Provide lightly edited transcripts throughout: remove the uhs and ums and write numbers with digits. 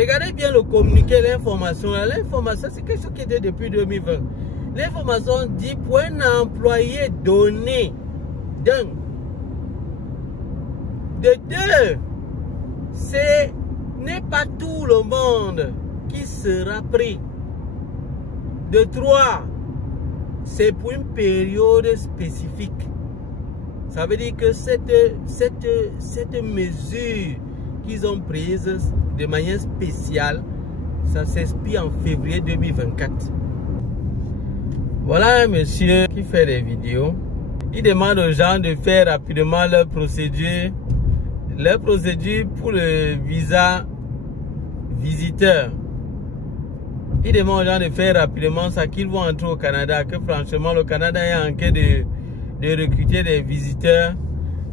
Regardez bien le communiqué, l'information. L'information, c'est quelque chose qui était depuis 2020. L'information dit pour un employé donné d'un. De deux, ce n'est pas tout le monde qui sera pris. De trois, c'est pour une période spécifique. Ça veut dire que cette mesure qu'ils ont prise de manière spéciale, ça s'expire en février 2024. Voilà un monsieur qui fait des vidéos. Il demande aux gens de faire rapidement leur procédure pour le visa visiteur. Il demande aux gens de faire rapidement ça, qu'ils vont entrer au Canada, que franchement le Canada est en train de recruter des visiteurs,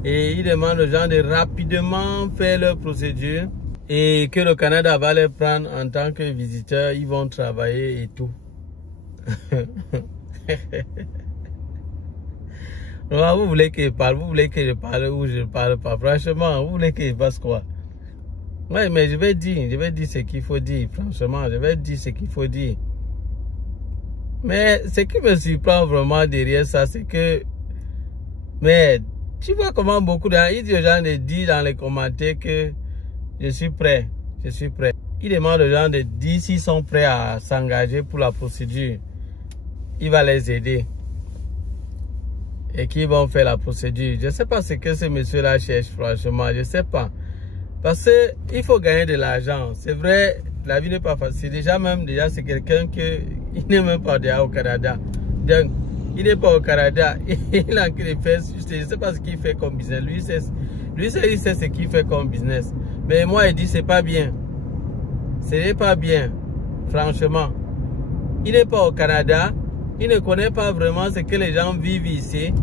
et il demande aux gens de rapidement faire leur procédure et que le Canada va les prendre en tant que visiteurs. Ils vont travailler et tout. Alors, vous voulez que je parle, ou je ne parle pas? Franchement, vous voulez que je fasse quoi? Oui, mais je vais dire ce qu'il faut dire. Franchement, je vais dire ce qu'il faut dire. Mais ce qui me surprend vraiment derrière ça, c'est que, mais tu vois comment beaucoup de gens disent dans les commentaires que je suis prêt. Ils demandent aux gens de dire s'ils sont prêts à s'engager pour la procédure. Il va les aider. Et qu'ils vont faire la procédure. Je ne sais pas ce que ce monsieur-là cherche, franchement. Je ne sais pas. Parce qu'il faut gagner de l'argent. C'est vrai, la vie n'est pas facile. Déjà, c'est quelqu'un qui n'est même pas déjà au Canada. Donc, il n'est pas au Canada. Il a que faire. Je ne sais pas ce qu'il fait comme business. Il sait ce qu'il fait comme business. Mais moi, il dit c'est pas bien. Ce n'est pas bien. Franchement. Il n'est pas au Canada. Il ne connaît pas vraiment ce que les gens vivent ici.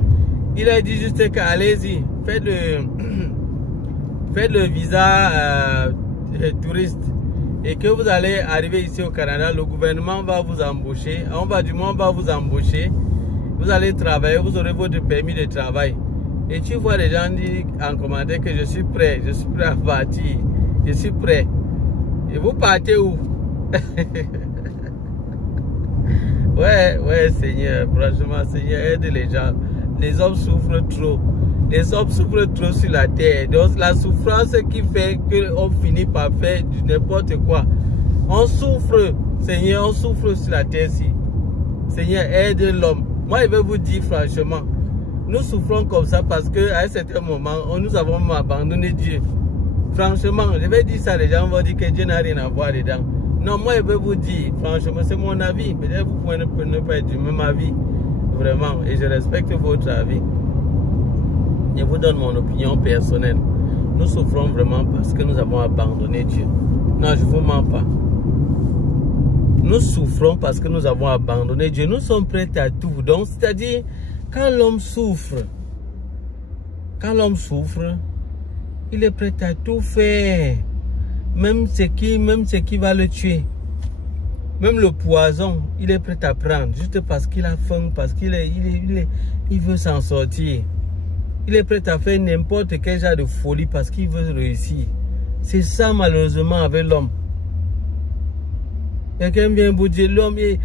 Il a dit juste que allez-y, faites le visa touriste, et que vous allez arriver ici au Canada. Le gouvernement va vous embaucher. Va vous embaucher. Vous allez travailler, vous aurez votre permis de travail. Et tu vois les gens dire en commentaire que je suis prêt à partir. Je suis prêt. Et vous partez où? Ouais, Seigneur, franchement, Seigneur, aide les gens. Les hommes souffrent trop. Les hommes souffrent trop sur la terre. Donc, la souffrance qui fait qu'on finit par faire n'importe quoi. On souffre, Seigneur, on souffre sur la terre-ci. Seigneur, aide l'homme. Moi, je vais vous dire franchement, nous souffrons comme ça parce qu'à un certain moment, nous avons abandonné Dieu. Franchement, je vais dire ça, les gens vont dire que Dieu n'a rien à voir dedans. Non, moi, je vais vous dire, franchement, c'est mon avis. Peut-être vous pouvez ne pas être du même avis. Vraiment. Et je respecte votre avis. Je vous donne mon opinion personnelle. Nous souffrons vraiment parce que nous avons abandonné Dieu. Non, je ne vous mens pas. Nous souffrons parce que nous avons abandonné Dieu. Nous sommes prêts à tout. Donc, c'est-à-dire, quand l'homme souffre, il est prêt à tout faire. Même ce qui va le tuer. Même le poison, il est prêt à prendre. Juste parce qu'il a faim, parce qu'il il veut s'en sortir. Il est prêt à faire n'importe quel genre de folie parce qu'il veut réussir. C'est ça malheureusement avec l'homme. Quelqu'un vient vous dire, l'homme, il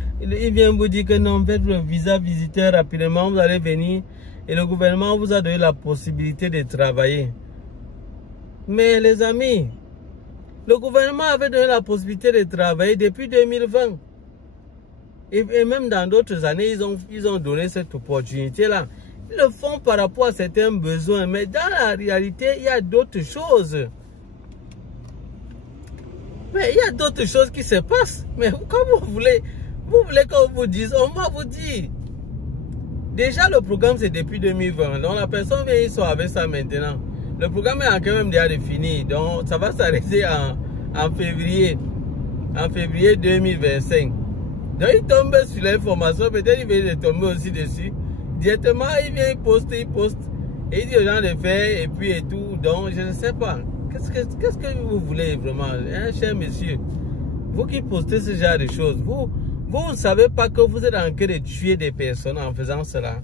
vient vous dire que non, faites le visa visiteur rapidement, vous allez venir. Et le gouvernement vous a donné la possibilité de travailler. Mais les amis, le gouvernement avait donné la possibilité de travailler depuis 2020. Et même dans d'autres années, ils ont donné cette opportunité-là. Ils le font par rapport à certains besoins. Mais dans la réalité, il y a d'autres choses. Mais il y a d'autres choses qui se passent. Mais comme vous voulez qu'on vous dise, on va vous dire. Déjà, le programme, c'est depuis 2020. Donc, la personne vient, ils sont avec ça maintenant. Le programme est quand même déjà défini. Donc, ça va s'arrêter en février. En février 2025. Donc, il tombe sur l'information. Peut-être il vient de tomber aussi dessus. Directement, il vient, il poste. Et il dit aux gens de faire, et puis et tout. Donc, je ne sais pas. Qu'est-ce que vous voulez vraiment, hein, cher monsieur? Vous qui postez ce genre de choses, vous ne savez pas que vous êtes en train de tuer des personnes en faisant cela.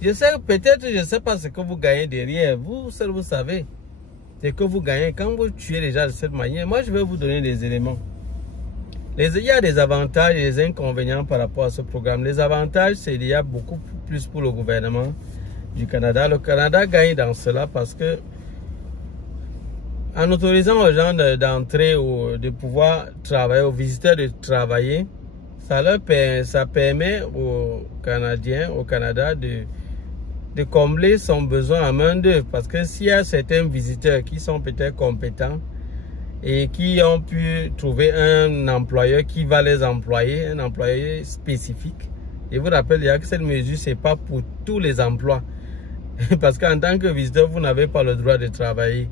Je sais, peut-être, je ne sais pas ce que vous gagnez derrière. Vous seul, vous savez. c'est que vous gagnez. Quand vous tuez les gens de cette manière, moi je vais vous donner des éléments. Il y a des avantages et des inconvénients par rapport à ce programme. Les avantages, c'est qu'il y a beaucoup plus pour le gouvernement du Canada. Le Canada gagne dans cela parce que en autorisant aux gens d'entrer ou de pouvoir travailler, aux visiteurs de travailler, ça permet aux Canadiens, au Canada de combler son besoin en main d'œuvre. Parce que s'il y a certains visiteurs qui sont peut-être compétents et qui ont pu trouver un employeur qui va les employer, un employeur spécifique. Je vous rappelle que cette mesure, ce n'est pas pour tous les emplois. Parce qu'en tant que visiteur, vous n'avez pas le droit de travailler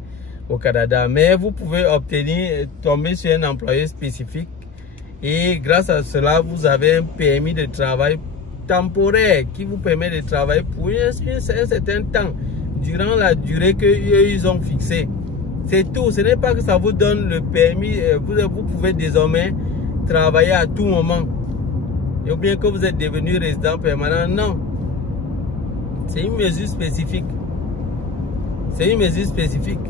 au Canada. Mais vous pouvez tomber sur un employeur spécifique. Et grâce à cela, vous avez un permis de travail temporaire qui vous permet de travailler pour un certain temps, durant la durée qu'ils ont fixée. C'est tout. Ce n'est pas que ça vous donne le permis. Vous pouvez désormais travailler à tout moment. Et bien que vous êtes devenu résident permanent, non. C'est une mesure spécifique. C'est une mesure spécifique.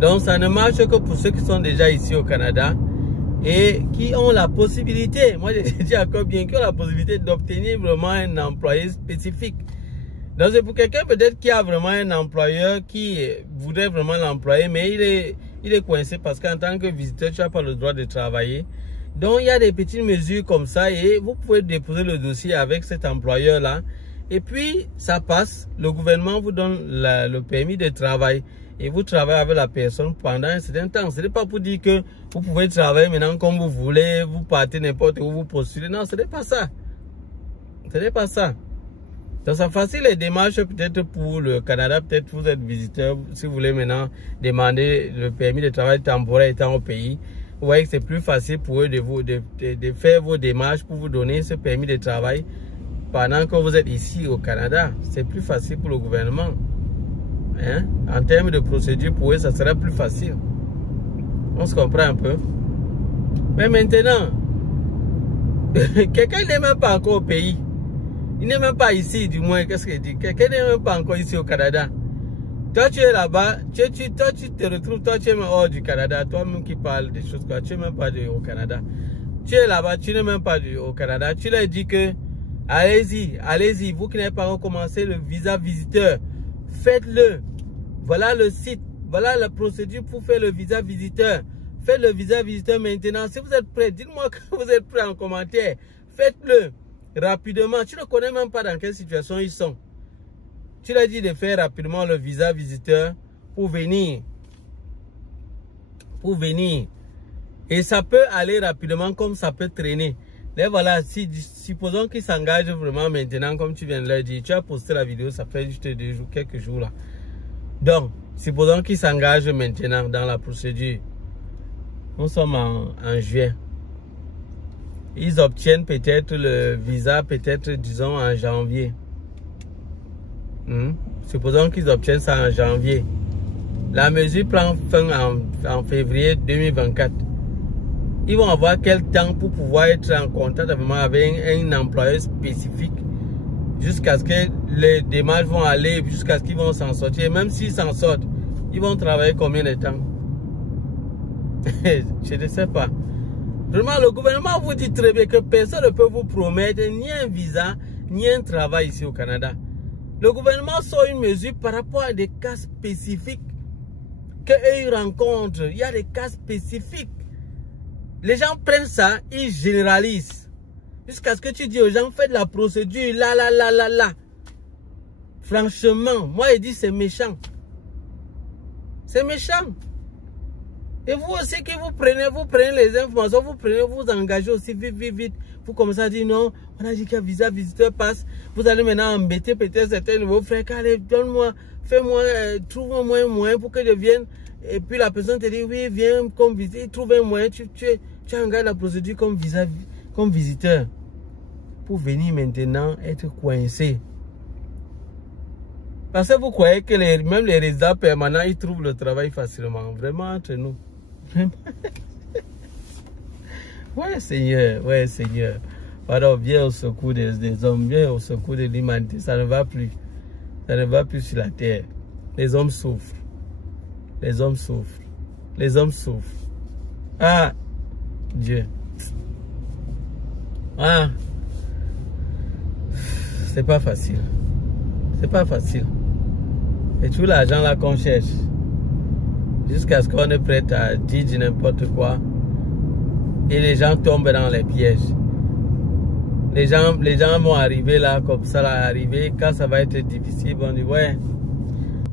Donc ça ne marche que pour ceux qui sont déjà ici au Canada et qui ont la possibilité, moi je dis encore bien, qui ont la possibilité d'obtenir vraiment un employé spécifique. Donc c'est pour quelqu'un peut-être qui a vraiment un employeur qui voudrait vraiment l'employer, mais il est coincé parce qu'en tant que visiteur, tu n'as pas le droit de travailler. Donc il y a des petites mesures comme ça et vous pouvez déposer le dossier avec cet employeur-là. Et puis ça passe, le gouvernement vous donne le permis de travail. Et vous travaillez avec la personne pendant un certain temps. Ce n'est pas pour dire que vous pouvez travailler maintenant comme vous voulez, vous partez n'importe où, vous postulez. Non, ce n'est pas ça. Ce n'est pas ça. Donc ça facilite les démarches peut-être pour le Canada. Peut-être vous êtes visiteur, si vous voulez maintenant demander le permis de travail temporaire étant au pays. Vous voyez que c'est plus facile pour eux de faire vos démarches pour vous donner ce permis de travail pendant que vous êtes ici au Canada. C'est plus facile pour le gouvernement. Hein? En termes de procédure, pour eux, ça sera plus facile. On se comprend un peu. Mais maintenant, quelqu'un n'est même pas encore au pays. Il n'est même pas ici, du moins. Qu'est-ce qu'il dit? Quelqu'un n'est même pas encore ici au Canada. Toi, tu es là-bas. Toi, tu te retrouves. Toi, tu es même hors du Canada. Toi-même qui parles des choses. Tu n'es même pas au Canada. Tu es là-bas. Tu n'es même pas au Canada. Tu leur dis que allez-y, allez-y. Vous qui n'avez pas recommencé le visa visiteur, faites-le. Voilà le site, voilà la procédure pour faire le visa visiteur. Faites le visa visiteur maintenant. Si vous êtes prêts, dites-moi que vous êtes prêts en commentaire. Faites-le rapidement. Tu ne connais même pas dans quelle situation ils sont. Tu leur dis de faire rapidement le visa visiteur pour venir. Pour venir. Et ça peut aller rapidement comme ça peut traîner. Là voilà, supposons qu'ils s'engagent vraiment maintenant, comme tu viens de leur dire. Tu as posté la vidéo, ça fait juste quelques jours là. Donc, supposons qu'ils s'engagent maintenant dans la procédure. Nous sommes en juin. Ils obtiennent peut-être le visa, peut-être, disons, en janvier. Supposons qu'ils obtiennent ça en janvier. La mesure prend fin en février 2024. Ils vont avoir quel temps pour pouvoir être en contact avec un employeur spécifique jusqu'à ce que les démarches vont aller, jusqu'à ce qu'ils vont s'en sortir. Même s'ils s'en sortent, ils vont travailler combien de temps? Je ne sais pas. Vraiment, le gouvernement vous dit très bien que personne ne peut vous promettre ni un visa, ni un travail ici au Canada. Le gouvernement sort une mesure par rapport à des cas spécifiques qu'ils rencontrent. Il y a des cas spécifiques. Les gens prennent ça, ils généralisent. Jusqu'à ce que tu dis aux gens, faites la procédure, là. Franchement, moi, je dis c'est méchant. C'est méchant. Et vous aussi, que vous prenez les informations, vous engagez aussi vite. Vous commencez à dire non, on a dit qu'un visa visiteur passe. Vous allez maintenant embêter peut-être certains de vos frères. Allez, donne-moi, fais-moi, trouve-moi un moyen pour que je vienne. Et puis la personne te dit oui, viens comme visiteur. Trouve un moyen, tu engages la procédure comme visiteur. Pour venir maintenant être coincé. Parce que vous croyez que même les résidents permanents, ils trouvent le travail facilement. Vraiment entre nous. Ouais Seigneur, ouais Seigneur. Pardon, viens au secours des hommes, viens au secours de l'humanité. Ça ne va plus. Ça ne va plus sur la terre. Les hommes souffrent. Les hommes souffrent. Les hommes souffrent. Ah, Dieu. Ah, c'est pas facile. C'est pas facile. Et tout l'argent là qu'on cherche, jusqu'à ce qu'on est prêt à dire n'importe quoi, et les gens tombent dans les pièges. Les gens vont arriver là, comme ça, là, arriver, quand ça va être difficile, on dit, ouais,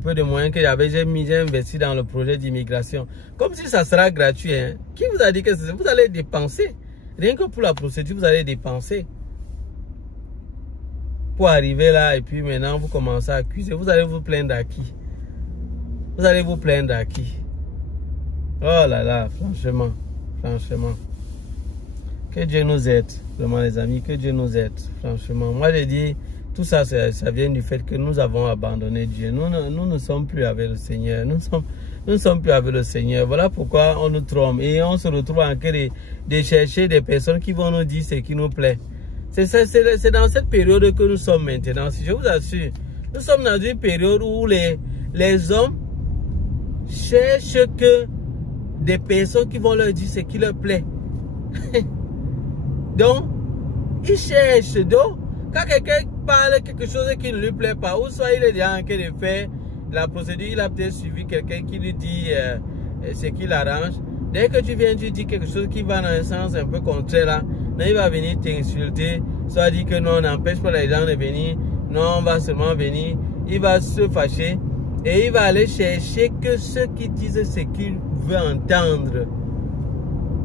peu de moyens que j'ai investi dans le projet d'immigration. Comme si ça sera gratuit, hein. Qui vous a dit que vous allez dépenser? Rien que pour la procédure, vous allez dépenser. Pour arriver là, et puis maintenant, vous commencez à accuser. Vous allez vous plaindre à qui? Vous allez vous plaindre à qui? Oh là là, franchement, franchement. Que Dieu nous aide, vraiment les amis, que Dieu nous aide, franchement. Moi, je dis, tout ça, ça vient du fait que nous avons abandonné Dieu. Nous ne sommes plus avec le Seigneur. Nous ne sommes plus avec le Seigneur. Voilà pourquoi on nous trompe. Et on se retrouve en train de chercher des personnes qui vont nous dire ce qui nous plaît. C'est dans cette période que nous sommes maintenant. Si je vous assure, nous sommes dans une période où les hommes cherchent que des personnes qui vont leur dire ce qui leur plaît. Donc, ils cherchent. Donc, quand quelqu'un parle quelque chose qui ne lui plaît pas, ou soit il est déjà en train de faire la procédure, il a peut-être suivi quelqu'un qui lui dit ce qui l'arrange. Dès que tu viens lui dire quelque chose qui va dans un sens un peu contraire, là, il va venir t'insulter, soit dire que non, on n'empêche pas les gens de venir, non, on va seulement venir, il va se fâcher et il va aller chercher que ceux qui disent ce qu'il veut entendre.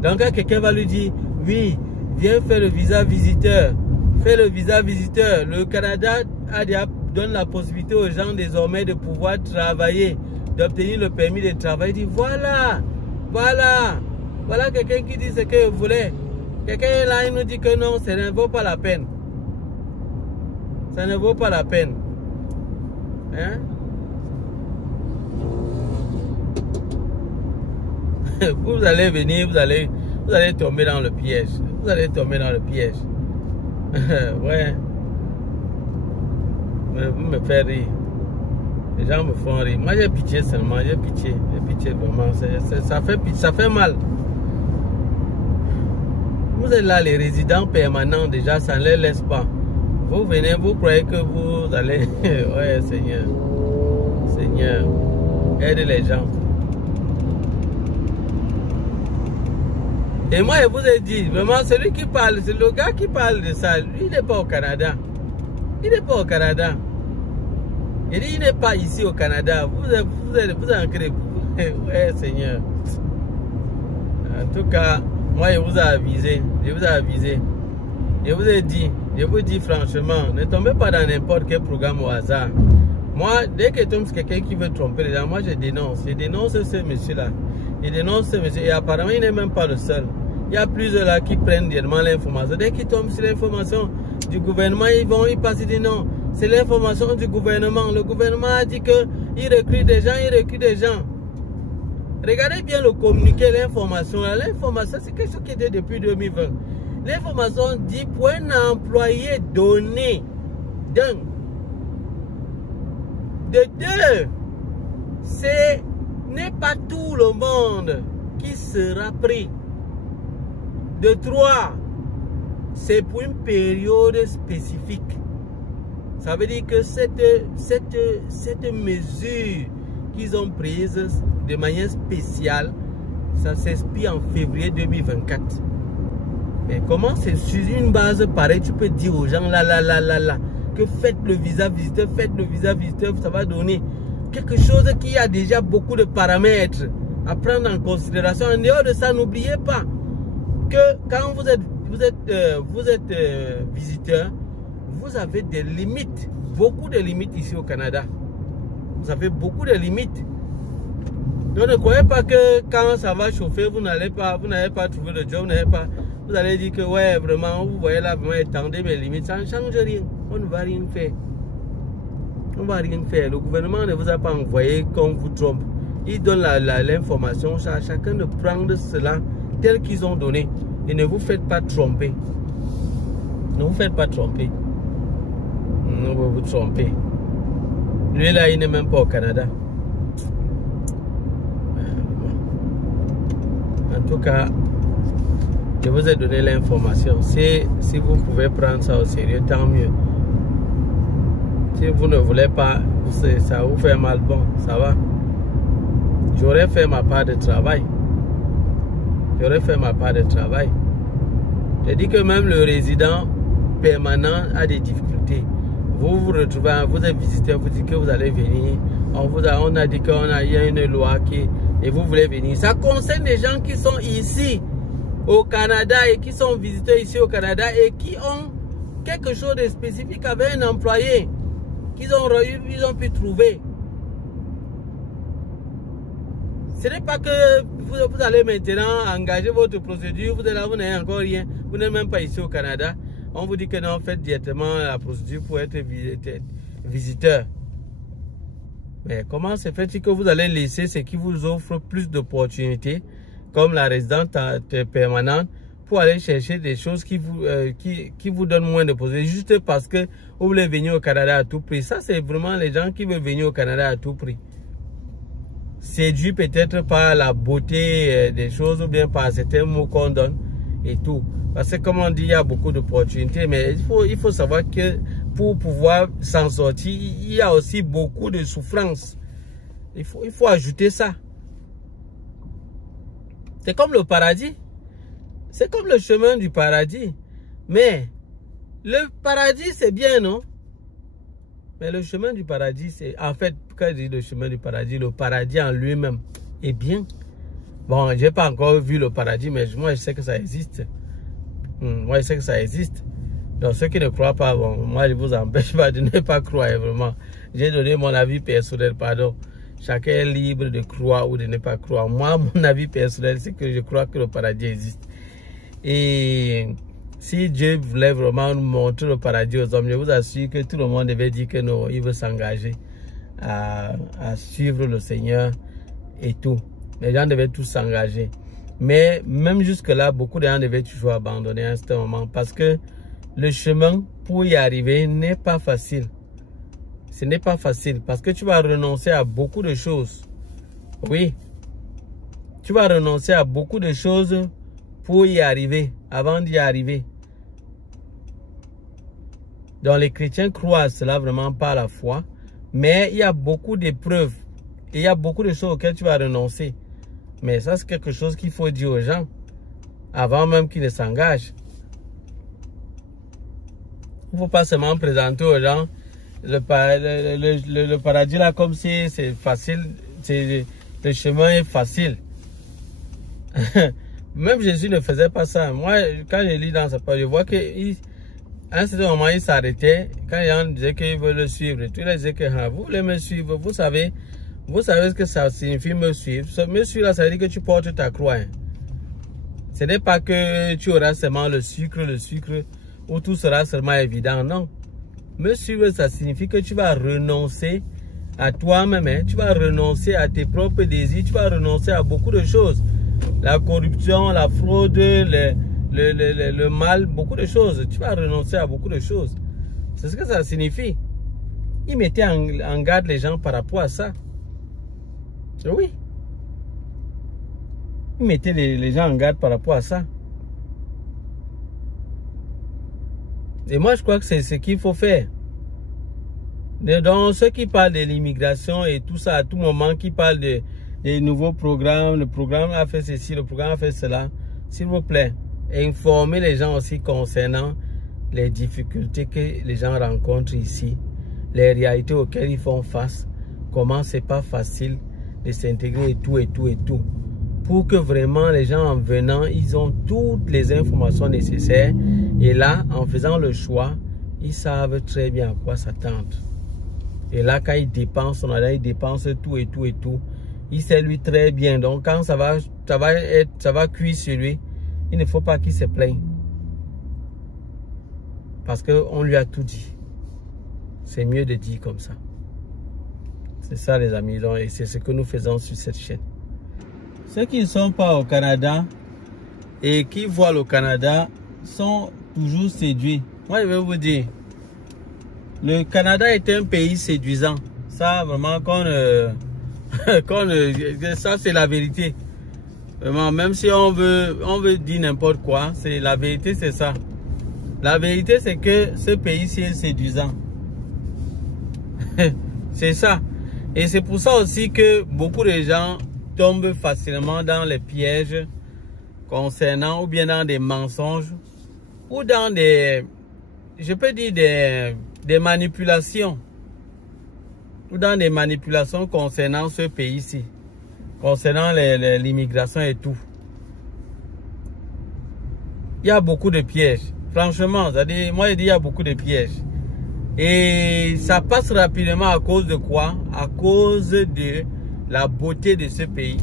Donc, quand quelqu'un va lui dire, oui, viens faire le visa visiteur, fais le visa visiteur. Le Canada donne la possibilité aux gens désormais de pouvoir travailler, d'obtenir le permis de travail. Il dit voilà quelqu'un qui dit ce qu'il voulait. Quelqu'un est là, il nous dit que non, ça ne vaut pas la peine. Ça ne vaut pas la peine. Hein? Vous allez venir, vous allez tomber dans le piège. Vous allez tomber dans le piège. Ouais. Mais vous me faites rire. Les gens me font rire. Moi j'ai pitié seulement. J'ai pitié vraiment. Ça fait mal. Vous êtes là, les résidents permanents, déjà, ça ne les laisse pas. Vous venez, vous croyez que vous allez... Ouais, Seigneur. Seigneur, aide les gens. Et moi, je vous ai dit, vraiment, celui qui parle, c'est le gars qui parle de ça. Lui, il n'est pas au Canada. Il n'est pas au Canada. Il dit, il n'est pas ici au Canada. Vous ancrez. Ouais, Seigneur. En tout cas, moi, je vous ai avisé. Je vous ai dit, je vous dis franchement, ne tombez pas dans n'importe quel programme au hasard. Moi, dès que tombe quelqu'un qui veut tromper les gens, moi, je dénonce. Je dénonce ce monsieur-là. Je dénonce ce monsieur. Et apparemment, il n'est même pas le seul. Il y a plusieurs là qui prennent directement l'information. Dès qu'ils tombent sur l'information du gouvernement, ils passent et disent non. C'est l'information du gouvernement. Le gouvernement a dit qu'il recrute des gens, Regardez bien le communiqué, l'information. L'information, c'est quelque chose qui était depuis 2020. L'information dit pour un employé donné d'un. De deux, ce n'est pas tout le monde qui sera pris. De trois, c'est pour une période spécifique. Ça veut dire que cette mesure qu'ils ont prise de manière spéciale, ça s'expire en février 2024. Mais comment c'est sur une base pareille, tu peux dire aux gens là, que faites le visa visiteur, ça va donner quelque chose qui a déjà beaucoup de paramètres à prendre en considération. En dehors de ça, n'oubliez pas que quand vous êtes visiteur, vous avez des limites, beaucoup de limites ici au Canada. Vous avez beaucoup de limites. Donc ne croyez pas que quand ça va chauffer, vous n'avez pas trouvé le job, vous allez dire que ouais, vraiment, vous voyez là, vraiment étendez mes limites, ça ne change rien. On ne va rien faire. On ne va rien faire. Le gouvernement ne vous a pas envoyé qu'on vous trompe. Il donne l'information à chacun de prendre cela tel qu'ils ont donné. Et ne vous faites pas tromper. Ne vous faites pas tromper. Ne vous trompez. Lui là, il n'est même pas au Canada. tout cas, je vous ai donné l'information. Si vous pouvez prendre ça au sérieux, tant mieux. Si vous ne voulez pas, ça vous fait mal, bon, ça va. J'aurais fait ma part de travail. J'aurais fait ma part de travail. Je dis que même le résident permanent a des difficultés. Vous vous retrouvez, vous êtes visiteur, vous dites que vous allez venir. On a dit qu'il y a une loi et vous voulez venir. Ça concerne les gens qui sont ici au Canada et qui sont visiteurs ici au Canada et qui ont quelque chose de spécifique avec un employé qu'ils ont pu trouver. Ce n'est pas que vous allez maintenant engager votre procédure, vous n'avez encore rien, vous n'êtes même pas ici au Canada. On vous dit que non, faites directement la procédure pour être visiteur. Mais comment se fait-il que vous allez laisser ce qui vous offre plus d'opportunités, comme la résidence permanente, pour aller chercher des choses qui vous donnent moins de possibilités, juste parce que vous voulez venir au Canada à tout prix? Ça, c'est vraiment les gens qui veulent venir au Canada à tout prix. Séduit peut-être par la beauté des choses ou bien par certains mots qu'on donne et tout. Parce que comme on dit, il y a beaucoup d'opportunités, mais il faut savoir que pour pouvoir s'en sortir, il y a aussi beaucoup de souffrance. Il faut ajouter ça. C'est comme le paradis. C'est comme le chemin du paradis. Mais le paradis, c'est bien, non? Mais le chemin du paradis, c'est... En fait, quand je dis le chemin du paradis, le paradis en lui-même est bien. Bon, je n'ai pas encore vu le paradis, mais moi, je sais que ça existe. Moi, je sais que ça existe. Donc, ceux qui ne croient pas, bon, moi, je ne vous empêche pas de ne pas croire, vraiment. J'ai donné mon avis personnel, pardon. Chacun est libre de croire ou de ne pas croire. Moi, mon avis personnel, c'est que je crois que le paradis existe. Et si Dieu voulait vraiment nous montrer le paradis aux hommes, je vous assure que tout le monde devait dire que non, il veut s'engager à suivre le Seigneur et tout. Les gens devaient tous s'engager. Mais même jusque-là, beaucoup de gens devaient toujours abandonner à un certain moment parce que le chemin pour y arriver n'est pas facile. Ce n'est pas facile parce que tu vas renoncer à beaucoup de choses. Oui. Tu vas renoncer à beaucoup de choses pour y arriver, avant d'y arriver. Donc les chrétiens croient à cela vraiment par la foi. Mais il y a beaucoup d'épreuves. Et il y a beaucoup de choses auxquelles tu vas renoncer. Mais ça, c'est quelque chose qu'il faut dire aux gens avant même qu'ils ne s'engagent. Il ne faut pas seulement présenter aux gens le paradis là comme si c'est facile. Le chemin est facile. Même Jésus ne faisait pas ça. Moi, quand je lis dans sa parole, je vois qu'à un certain moment, il s'arrêtait. Quand les gens disaient qu'ils veulent le suivre, tout le disaient que vous voulez me suivre, vous savez ce que ça signifie me suivre. Me suivre là, ça veut dire que tu portes ta croix. Ce n'est pas que tu auras seulement le sucre, où tout sera seulement évident. Non. Me suivre, ça signifie que tu vas renoncer à toi-même. Tu vas renoncer à tes propres désirs. Tu vas renoncer à beaucoup de choses. La corruption, la fraude, le mal, beaucoup de choses. Tu vas renoncer à beaucoup de choses. C'est ce que ça signifie. Il mettait en garde les gens par rapport à ça. Oui. Il mettait les gens en garde par rapport à ça. Et moi, je crois que c'est ce qu'il faut faire. Donc, ceux qui parlent de l'immigration et tout ça, à tout moment, qui parlent des nouveaux programmes, le programme a fait ceci, le programme a fait cela, s'il vous plaît, informez les gens aussi concernant les difficultés que les gens rencontrent ici, les réalités auxquelles ils font face, comment c'est pas facile de s'intégrer et tout, pour que vraiment les gens en venant, ils ont toutes les informations nécessaires et là, en faisant le choix, ils savent très bien à quoi s'attendre. Et là, quand ils dépensent, ils dépensent tout et tout. Il sait lui très bien. Donc, quand ça va cuire sur lui, il ne faut pas qu'il se plaigne. Parce qu'on lui a tout dit. C'est mieux de dire comme ça. C'est ça, les amis. Et c'est ce que nous faisons sur cette chaîne. Ceux qui ne sont pas au Canada et qui voient le Canada sont toujours séduits. Moi, je vais vous dire, le Canada est un pays séduisant. Ça, vraiment, ça, c'est la vérité. Vraiment, même si on veut dire n'importe quoi, c'est la vérité, c'est ça. La vérité, c'est que ce pays-ci est séduisant. C'est ça. Et c'est pour ça aussi que beaucoup de gens tombent facilement dans les pièges concernant, ou bien dans des mensonges, ou dans des, je peux dire des manipulations, ou dans des manipulations concernant ce pays-ci, concernant l'immigration et tout. Il y a beaucoup de pièges. Franchement, moi je dis il y a beaucoup de pièges. Et ça passe rapidement à cause de quoi? À cause de la beauté de ce pays.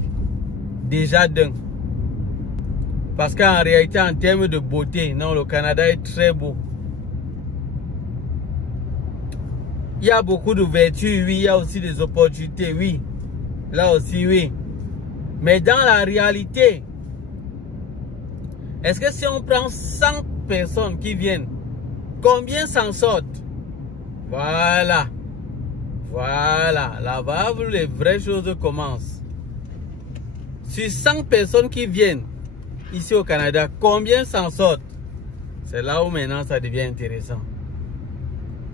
Déjà d'un. Parce qu'en réalité, en termes de beauté, non, le Canada est très beau. Il y a beaucoup d'ouverture, oui. Il y a aussi des opportunités, oui. Là aussi, oui. Mais dans la réalité, est-ce que si on prend 100 personnes qui viennent, combien s'en sortent? Voilà. Voilà. Là-bas, les vraies choses commencent. Sur 100 personnes qui viennent ici au Canada, combien s'en sortent? C'est là où maintenant ça devient intéressant.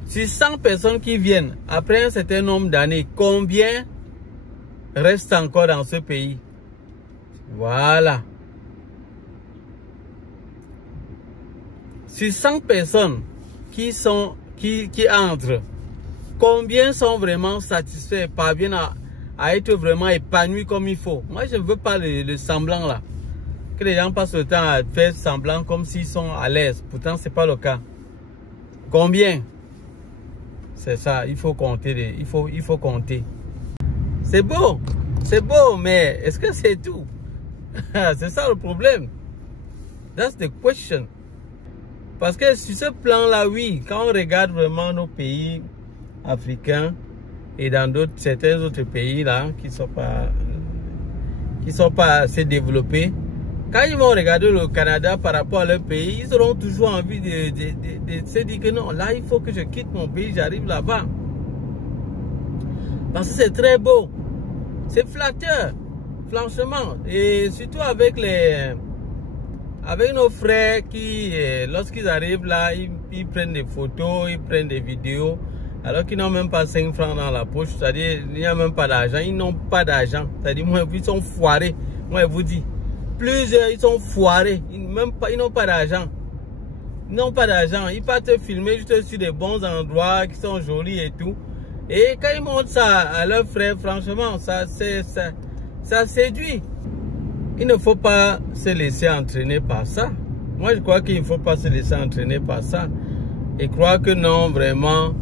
Sur 100 personnes qui viennent, après un certain nombre d'années, combien restent encore dans ce pays? Voilà. Sur 100 personnes qui entrent, combien sont vraiment satisfaits, parviennent à être vraiment épanouis comme il faut? Moi, je ne veux pas le semblant là. Que les gens passent le temps à faire semblant comme s'ils sont à l'aise. Pourtant, ce n'est pas le cas. Combien? C'est ça, il faut compter. Il faut compter. C'est beau, mais est-ce que c'est tout? C'est ça le problème. That's the question. Parce que sur ce plan-là, oui, quand on regarde vraiment nos pays africains et dans certains autres pays là qui sont pas assez développés, quand ils vont regarder le Canada par rapport à leur pays, ils auront toujours envie de se dire que non, là il faut que je quitte mon pays, j'arrive là-bas. Parce que c'est très beau, c'est flatteur, franchement, et surtout avec nos frères qui, lorsqu'ils arrivent là, ils prennent des photos, ils prennent des vidéos, alors qu'ils n'ont même pas 5 francs dans la poche, c'est-à-dire il n'y a même pas d'argent, ils n'ont pas d'argent, c'est-à-dire ils sont foirés, moi je vous dis. Plusieurs, ils sont foirés, ils n'ont pas d'argent. Ils n'ont pas d'argent, ils partent filmer juste sur des bons endroits qui sont jolis et tout. Et quand ils montrent ça à leurs frères, franchement, ça séduit. Il ne faut pas se laisser entraîner par ça. Moi, je crois qu'il ne faut pas se laisser entraîner par ça. Et croire que non, vraiment,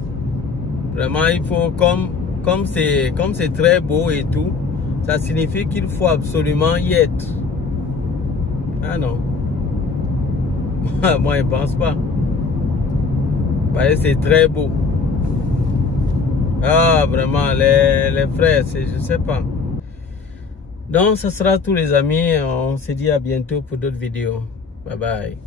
il faut, comme c'est très beau et tout, ça signifie qu'il faut absolument y être. Ah non. Moi, je ne pense pas. C'est très beau. Ah, vraiment, les frères, je ne sais pas. Donc, ce sera tout les amis. On se dit à bientôt pour d'autres vidéos. Bye bye.